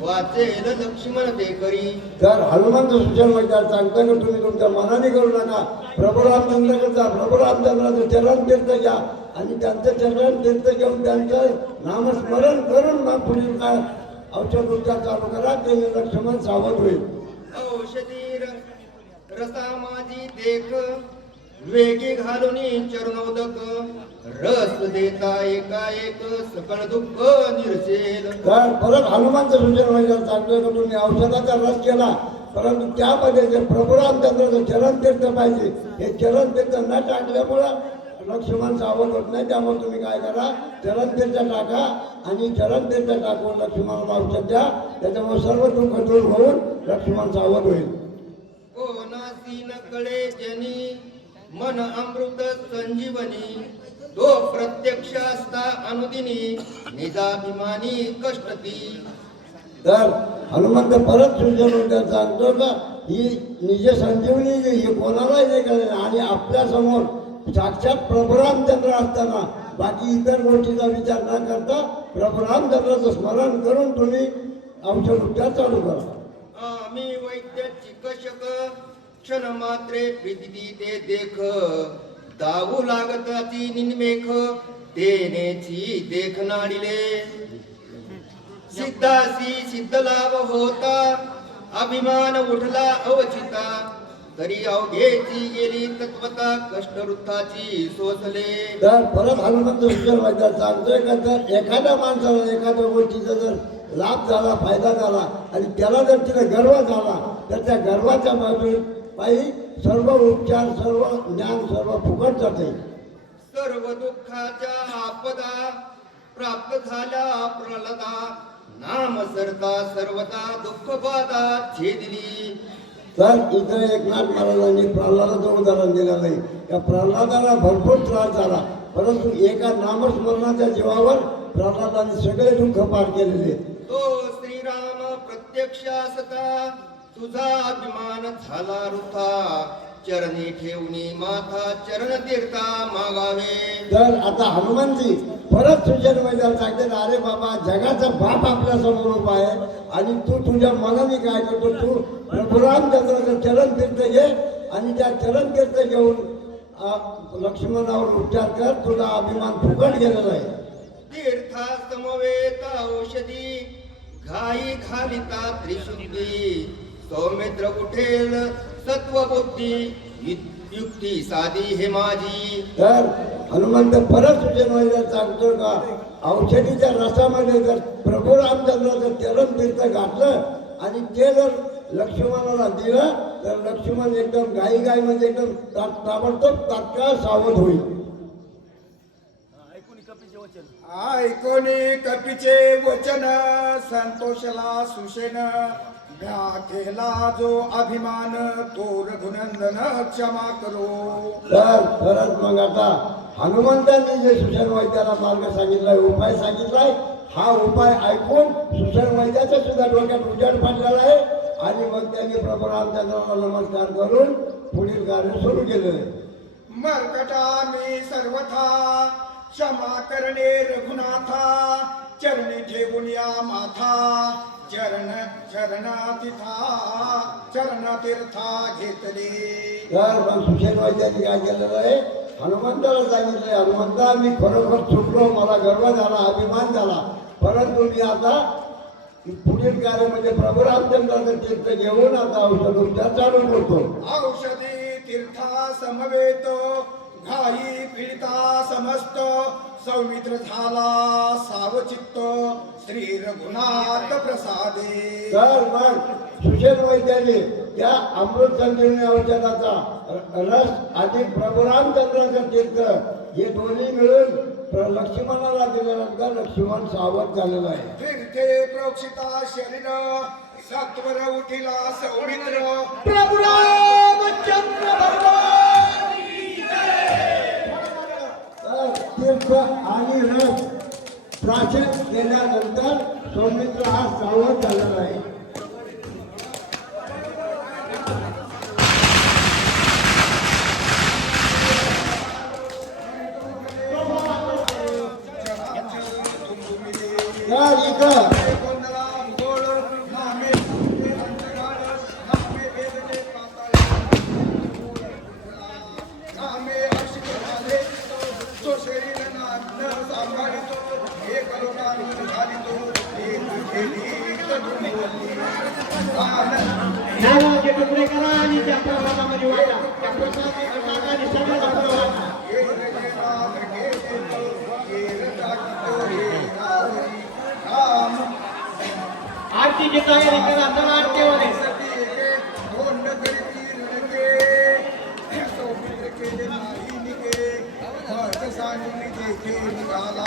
वाचेल लक्ष्मण ते करी. तर हनुमंत सूचन मैदान सांगता का तुम्ही तुमच्या मनाने करू नका. प्रभू रामचंद्र करता प्रभू रामचंद्राचं चरण तीर्थ घ्या आणि त्यांचं चरण तीर्थ घेऊन त्यांचं नामस्मरण करून मग पुढील काय औषध उपचार चालू करा. ते लक्ष्मण सावध होईल. औषधी रसा माझी देख वेगी घालून चरणोदक रस देता एकाएक सकळ दुःख निरसेल. तर परत हनुमंत सूचन मैदान सांगतोय का तुम्ही औषधाचा रस केला परंतु त्यामध्ये जे प्रभू रामचंद्राचं चरण तीर्थ पाहिजे हे चरण तीर्थ न टाकल्यामुळं लक्ष्मण सावध होत नाही. त्यामुळे तुम्ही काय करा चरण तीर्थ टाका आणि चरण तीर्थ टाकून लक्ष्मणाला औषध द्या. त्याच्यामुळे सर्व दुःख दूर होऊन लक्ष्मण सावध होईल. कोणासी न कळे जनी मन अमृत संजीवनी तो प्रत्यक्ष असता अनुदिनी निजाभिमानी कष्टती. तर हनुमंत परत सूचन सांगतो का ही निज संजीवनी जी ही कोणालाही नाही कळेल आणि आपल्या समोर साक्षात प्रभू रामचंद्र असताना बाकी इतर गोष्टीचा विचार न करता प्रभू रामचंद्राचं स्मरण करून तुम्ही औषध उपचार चालू करा. आम्ही वैद्य चिकित्सक क्षण मात्रे प्रीती ते देख दावू लागत ती निन्मेख देनेची देख नाडिले सिद्धासी सिद्ध लाभ होता अभिमान उठला अवचिता तरी अवघेची गेली तत्वता कष्टवृत्ताची सोसले. तर परत हनुमंत सूचन मैदान सांगतोय का जर एखाद्या माणसाला एखाद्या गोष्टीचा जर लाभ झाला फायदा झाला आणि त्याला जर तिला गर्व झाला तर त्या गर्वाच्या पायी सर्व उपचार सर्व ज्ञान सर्व फुकट जाते. सर्व दुःखाच्या आपदा प्राप्त झाल्या प्रलदा नाम सरता सर्वता दुःख बाधा छेदली. तर इथं एकनाथ महाराजांनी प्रल्हादाचं उदाहरण दिलं नाही. त्या प्रल्हादाला भरपूर त्रास झाला परंतु एका नामस्मरणाच्या जीवावर प्रल्हादाने सगळे दुःख पार केलेले. तो श्रीराम प्रत्यक्ष असता तुझा अभिमान झाला वृथा चरणी ठेवणी माथा चरण तीर्था मागावे. तर आता हनुमानजी परत सूचन मैदान सांगते अरे बाबा जगाचा बाप आपल्या समोर उभा आहे आणि तू तुझ्या मनाने काय करतो तू प्रभू रामचंद्राचं चरण तीर्थ घे आणि त्या चरण तीर्थ घेऊन लक्ष्मणावर उपचार कर. तुझा अभिमान फुकट गेलेला आहे. तीर्था समवेत औषधी घाई घालिता त्रिशुद्धी सौमित्र उठेल सत्व बुद्धी युक्ती साधी हे माझी. तर हनुमंत परत सूचन मैदान सांगतो का औषधीच्या रसामध्ये जर प्रभू रामचंद्राचं चरण तीर्थ घातलं आणि ते जर लक्ष्मणाला दिलं तर लक्ष्मण एकदम गाई म्हणजे एकदम ताबडतोब तात्काळ सावध होईल. ऐकोनी कपीचे वचन संतोषला सुशेन केला जो अभिमान तो रघुनंदन क्षमा करो. तर परत मग आता हनुमंतांनी जे सुशेन वैद्याला मार्ग सांगितलाय उपाय सांगितलाय हा उपाय ऐकून सुशेन वैद्याच्या सुद्धा डोक्यात उजाड पडलेला आहे आणि मग त्यांनी प्रभू रामचंद्राला नमस्कार करून पुढील कार्य सुरू केलेलं आहे. मर्कटा मी सर्वथा क्षमा करणे रघुनाथा चरणी ठेवून या माथा चरण तीर्था घेतले. तर मग सुशेन वैद्यांनी काय केलेलं आहे हनुमंताला सांगितलंय हनुमंता मी खरोखर चुकलो मला गर्व झाला अभिमान झाला परंतु मी आता पुढील कार्य म्हणजे प्रभू रामचंद्राचं तीर्थ घेऊन आता औषध उपचार चालू करतो. औषधी तीर्था समवेत घाई पीडिता समस्त सौमित्र झाला सावचित्त श्री रघुनाथ प्रसादे. तर मग सुशेन वैद्याने त्या अमृत संजीवनी औषधाचा रस अधिक प्रभू रामचंद्राचं तीर्थ हे दोन्ही मिळून लक्ष्मणाला दिल्यानंतर लक्ष्मण सावध झालेला आहे. तीर्थे प्रोक्षिता शरीर सत्वर उठिला सौमित्र प्रभु रामचंद्र भगवान तीर्थ आणि रथ प्राशन केल्यानंतर सौमित्र हा सावध झालेला आहे. या इथं नारळाचे तुकडे करा आणि त्या प्रसादामध्ये वाटा. त्या प्रसादाने सगळ्याला वाटा. आरतीची तयारी करा. चला आरतीवाले. निघाला